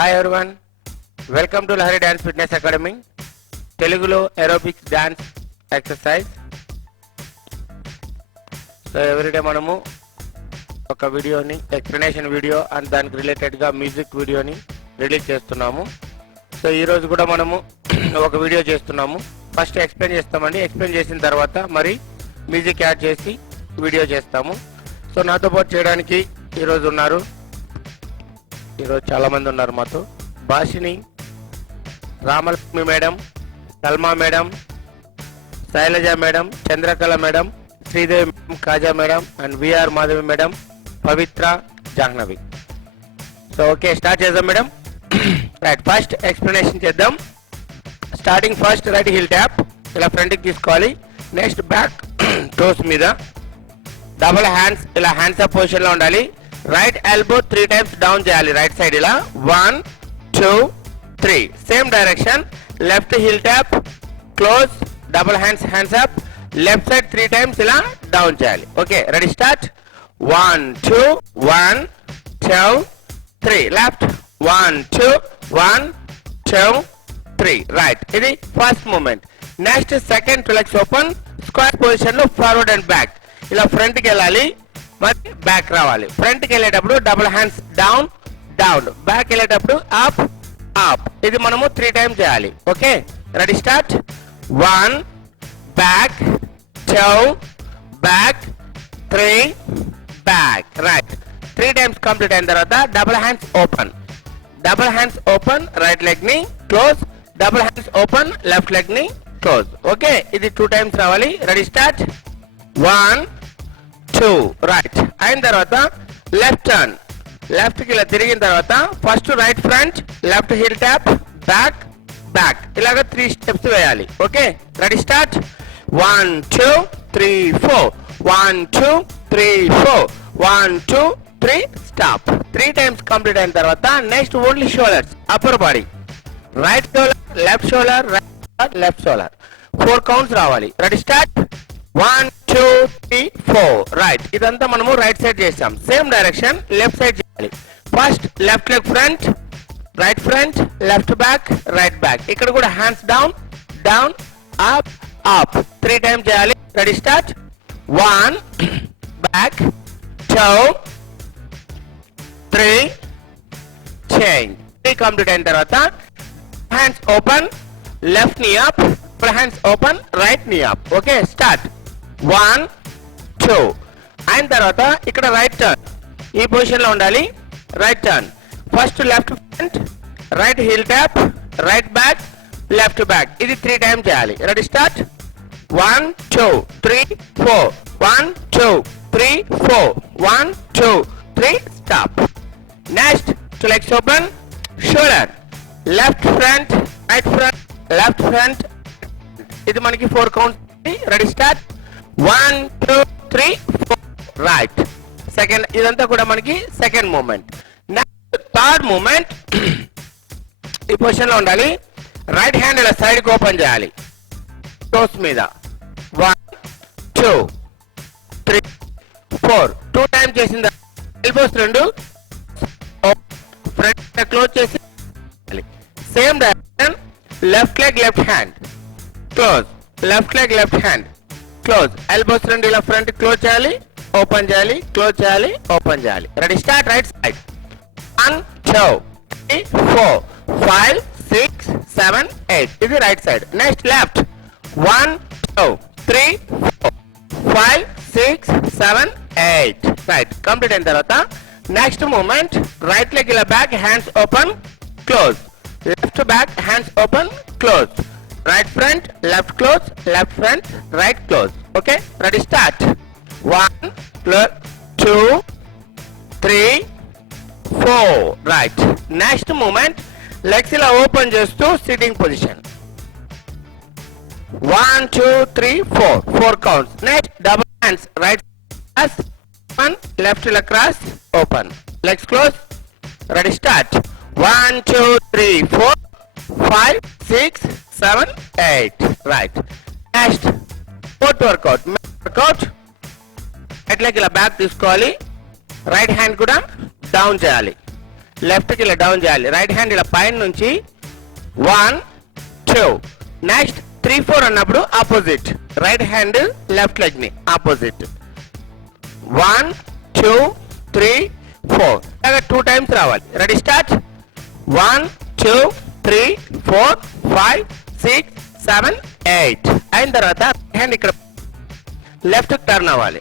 Hi everyone, welcome to Lahari Dance Fitness Academy. Telugu Aerobics Dance Exercise. So every day మనము ఒక వీడియోని explanation video and దానికి రిలేటెడ్గా music వీడియోని release చేస్తున్నాము. సో ఈరోజు కూడా మనము ఒక వీడియో చేస్తున్నాము. ఫస్ట్ ఎక్స్ప్లెయిన్ చేస్తామండి. ఎక్స్ప్లెయిన్ చేసిన తర్వాత మరి మ్యూజిక్ యాడ్ చేసి వీడియో చేస్తాము. సో నాతో పాటు చేయడానికి ఈరోజు చాలామంది ఉన్నారు మాతో. Bhashini, Ramalakshmi madam, Salma madam, Sailaja madam, Chandrakala madam, Sridevi madam, Kaja madam and V R Madhavi madam, Pavitra, Jahnavi. So okay, start చేద్దాం మేడం. రైట్, ఫస్ట్ ఎక్స్ప్లెనేషన్ చేద్దాం. Starting first right heel tap ఇలా ఫ్రంట్కి తీసుకోవాలి. నెక్స్ట్ బ్యాక్ టోస్ మీద డబుల్ హ్యాండ్స్ ఇలా హ్యాండ్స్ అప్ పొజిషన్లో ఉండాలి. రైట్ ఎల్బో 3 times డౌన్ చేయాలి. రైట్ సైడ్ ఇలా 1 2 3 same direction. Left heel tap close, double hands up, left side 3 times ఇలా డౌన్ చేయాలి. Okay, ready, start. 1 2 1 2 3 left, 1 2 1 2 3 right. ఇది first moment. Next second legs open, square position లో forward and back ఇలా front కి వెళ్ళాలి, మరి back రావాలి. Front కి వెళ్ళేటప్పుడు double hands down down, back వెళ్ళేటప్పుడు అప్ అప్. ఇది మనము 3 times చేయాలి. Okay, ready, start. 1 back 2 back 3 back right. 3 times complete అయిన తర్వాత double hands open right leg ని close, double hands open left leg ని క్లోజ్. ఓకే, ఇది 2 times రావాలి. Ready, start. 1 2 రైట్ అయిన తర్వాత లెఫ్ట్ టర్న్, లెఫ్ట్ కి ఇలా తిరిగిన తర్వాత first right front, left heel tap, back back ఇలాగ 3 steps వేయాలి. Okay, ready, start. 1 2 3 4 1 2 3 4 1 2 3 stop. 3 times complete అయిన తర్వాత next only shoulders, upper body, right shoulder, left shoulder, left shoulder, 4 counts రావాలి. Ready, start. 1 2 3 4 రైట్. ఇదంతా మనము రైట్ సైడ్ చేసాం. Same direction left side చేయాలి. First left leg front, right front, left back, right back. ఇక్కడ కూడా hands down down up up 3 times చేయాలి. Ready, start. 1 back 2 3 change. 3 complete అయిన తర్వాత hands open, left knee up, hands open, right knee up. Okay, start. 1 2 అయిన తర్వాత ఇక్కడ right turn, ఈ position లో ఉండాలి. Right turn first left front, right heel tap, right back, left back. ఇది 3 times చేయాలి. Ready, start. 1 2 3 4 1 2 3 4 1 2 3 stop. Next 2 legs open, shoulder, left front, right front, left front. ఇది మనకి 4 counts. Ready, start. 1 2 3 4 right. Second, ఇదంతా కూడా మనకి second movement. Next third movement ఈ position లో ఉండాలి. రైట్ హ్యాండ్ ఇలా సైడ్ కి ఓపెన్ చేయాలి, టోస్ మీద. 1 2 3 4 2 times చేసిన ఎల్బోస్ 2 ఫ్రంట్ క్లోజ్ చేసి same direction. Left leg left hand close, left leg left hand close, elbows 2 ఇలా ఫ్రంట్ క్లోజ్ చేయాలి, ఓపెన్ చేయాలి, క్లోజ్ చేయాలి, ఓపెన్ చేయాలి. Ready, start. రైట్ సైడ్ 1 2 3 4 5 6 7 8 ఇది right side. Next left 1 2 3 4 5 6 7 8 right. Complete అయిన తర్వాత next moment right leg ఇలా back, hands open close, left back, hands open close, right front, left close, left front, right close. Okay, ready, start. 1 2 3 4 right. Next moment legs ఇలా open చేస్తూ sitting position. 1 2 3 4 counts. Next double hands, right cross open, left ఇలా cross open, legs close. Ready, start. 1 2 3 4 5 6 7 8 right. Next fourth workout, right leg ఇలా back తీసుకోవాలి, right hand కూడా down చేయాలి. లెఫ్ట్కి ఇలా down చేయాలి. రైట్ హ్యాండ్ ఇలా పైన నుంచి 1 2. నెక్స్ట్ 3 4 అన్నప్పుడు opposite. Right hand left leg ని ఆపోజిట్. 1 2 3 4. ఇలాగా 2 టైమ్స్ రావాలి. Ready start. 1 2 3 4 5 6 7 8. అయిన తర్వాత హ్యాండ్ ఇక్కడ లెఫ్ట్ టర్న్ అవ్వాలి.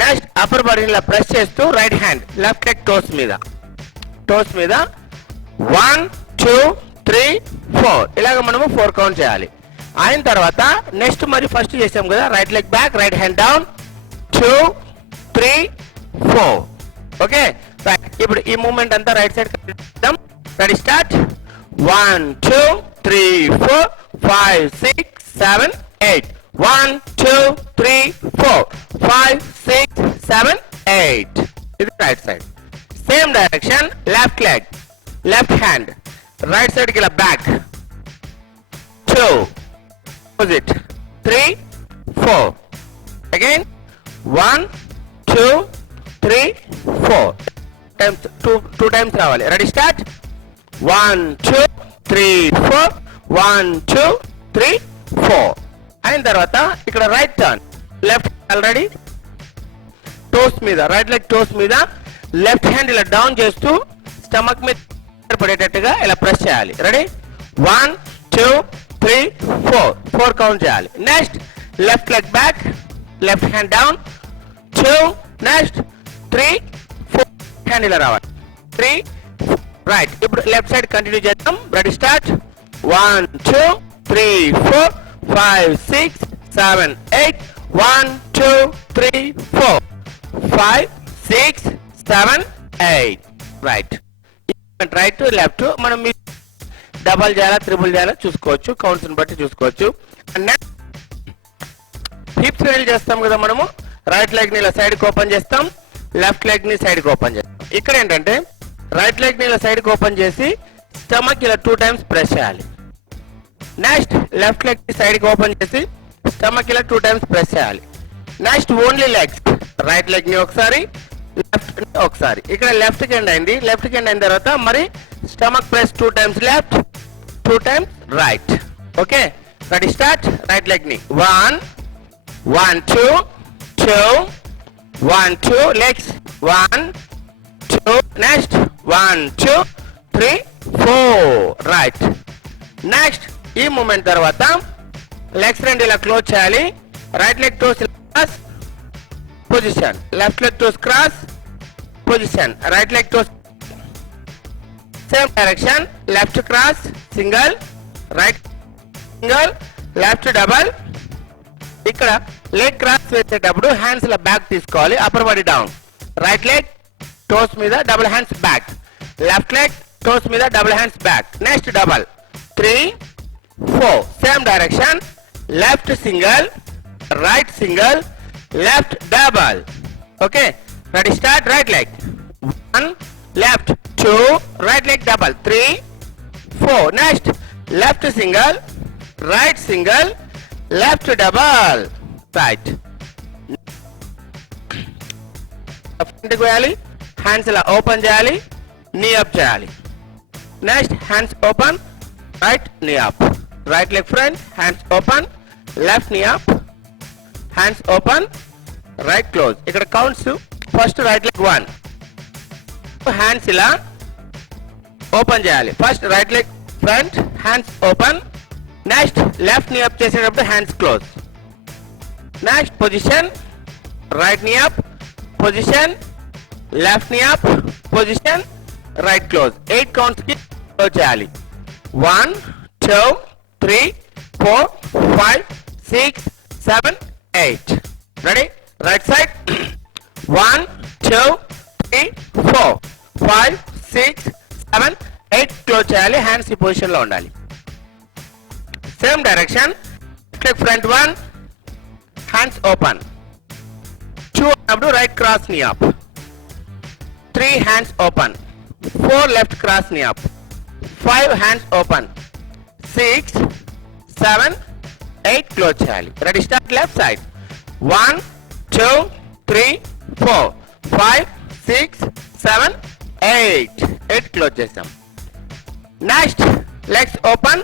నెక్స్ట్ అప్పర్ బాడీని ఇలా ప్రెస్ చేస్తూ right hand left leg toes మీద 1 2 3 4. ఇలాగ మనము 4 కౌంట్ చేయాలి. అయిన తర్వాత నెక్స్ట్ మరి ఫస్ట్ చేసాం కదా, right leg back, right hand down, 2 3 4. Okay right. ఇప్పుడు ఈ మూమెంట్ అంతా రైట్ సైడ్ చేద్దాం. Ready start. 1 2 3 4 5 6 7 8. 1 2 3 4 5 6 7 8. ఇది right side. Same direction left leg, left hand right side కి ఇలా back, 2 opposite 3 4. Again 1 2 3 4 times, 2 times రావాలి. Ready start. 1 2 3 4 1 2 3 4. అయిన తర్వాత ఇక్కడ right turn, left already toes మీద, రైట్ లెగ్ టోస్ మీద లెఫ్ట్ హ్యాండ్ ఇలా డౌన్ చేస్తూ స్టమక్ మీద పడేటట్టుగా ఇలా ప్రెస్ చేయాలి. రెడీ 1 2 3 4 కౌంట్ చేయాలి. Next left leg back, left hand down, 2 next 3 4 hand ఇలా రావాలి. 3 రైట్. ఇప్పుడు లెఫ్ట్ సైడ్ కంటిన్యూ చేద్దాం. Ready start. 1 2 3 4 5 6 7 8. 1 2 3 4 5 6 7 8. Right. Right to left మనం డబల్ చేయాలా త్రిబుల్ చేయాలా చూసుకోవచ్చు, కౌంట్స్ బట్టి చూసుకోవచ్చు. హిప్స్ రైల్ చేస్తాం కదా మనము. రైట్ లెగ్ ని ఇలా సైడ్ కి ఓపెన్ చేస్తాం, లెఫ్ట్ లెగ్ ని సైడ్ కి ఓపెన్ చేస్తాం. ఇక్కడ ఏంటంటే రైట్ లెగ్ ని ఇలా సైడ్ కి ఓపెన్ చేసి స్టమక్ ఇలా 2 టైమ్స్ ప్రెస్ చేయాలి. నెక్స్ట్ లెఫ్ట్ లెగ్ ని సైడ్ కి ఓపెన్ చేసి స్టమక్ ఇలా 2 టైమ్స్ ప్రెస్ చేయాలి. Next only legs, right leg ని ఒకసారి, లెఫ్ట్ ఒకసారి. ఇక్కడ లెఫ్ట్ కి ఎండ్ అయింది. లెఫ్ట్ కి ఎండ్ అయిన తర్వాత మరి stomach press 2 times left, 2 times right. Okay ready start. Right leg ని 1 1 2 2 1 2 లెగ్స్ 1 2 నెక్స్ట్ 1 2 3 4 రైట్. నెక్స్ట్ ఈ మూమెంట్ తర్వాత లెగ్స్ రెండు ఇలా క్లోజ్ చేయాలి. Right leg toes cross position, left leg toes cross position, right leg toes same direction, left cross single, right single, left double. ఇక్కడ leg cross వేసేటప్పుడు hands ఇలా back తీసుకోవాలి, upper body down, right leg toes మీద double hands back, left leg toes మీద double hands back. Next double 3 4 same direction, left single, right single, left double. Okay ready start. Right leg 1 left 2 right leg double 3 4. next left single, right single, left double, right. Front పోయాలి, hands ఇలా open చేయాలి, knee up చేయాలి. Next hands open, right knee up, right leg front, hands open, left knee up, hands open, right close. ఇక్కడ counts first right leg 1, hands ఇలా open చేయాలి. First right leg front, hands open. Next left knee up చేసేటప్పుడు hands close. Next position, right knee up position, left knee up position, right close. 8 counts కి close చేయాలి. 1 2 3 4 5 6 7 8. Ready. Right side 1 2 3 4 5 6 7 8 close చేయాలి. Hands ఈ position లో ఉండాలి. Same direction, leg front 1, hands open, 2 అప్పుడు right cross నీ up, 3 hands open, 4 left cross నీ up, 5 hands open, 6 7 8 close చేయాలి. Ready start. Left side 1 2 3 4 5 6 7 eight close చేసాం. నెక్స్ట్ లెగ్స్ ఓపెన్,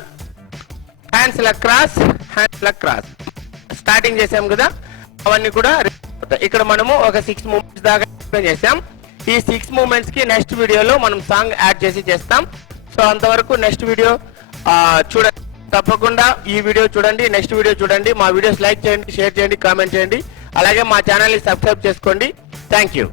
హ్యాండ్స్ లా cross, hands లా cross. Starting చేసాం కదా, అవన్నీ కూడా ఇక్కడ మనము ఒక 6 మూమెంట్స్ దాకా ఎక్స్ప్లెయిన్ చేసాం. ఈ 6 మూమెంట్స్ కి నెక్స్ట్ వీడియోలో మనం సాంగ్ యాడ్ చేసి చేస్తాం. సో అంతవరకు నెక్స్ట్ వీడియో చూడండి, తప్పకుండా ఈ వీడియో చూడండి, నెక్స్ట్ వీడియో చూడండి. మా వీడియోస్ లైక్ చేయండి, షేర్ చేయండి, కామెంట్ చేయండి. అలాగే మా ఛానల్ని సబ్స్క్రైబ్ చేసుకోండి. Thank you.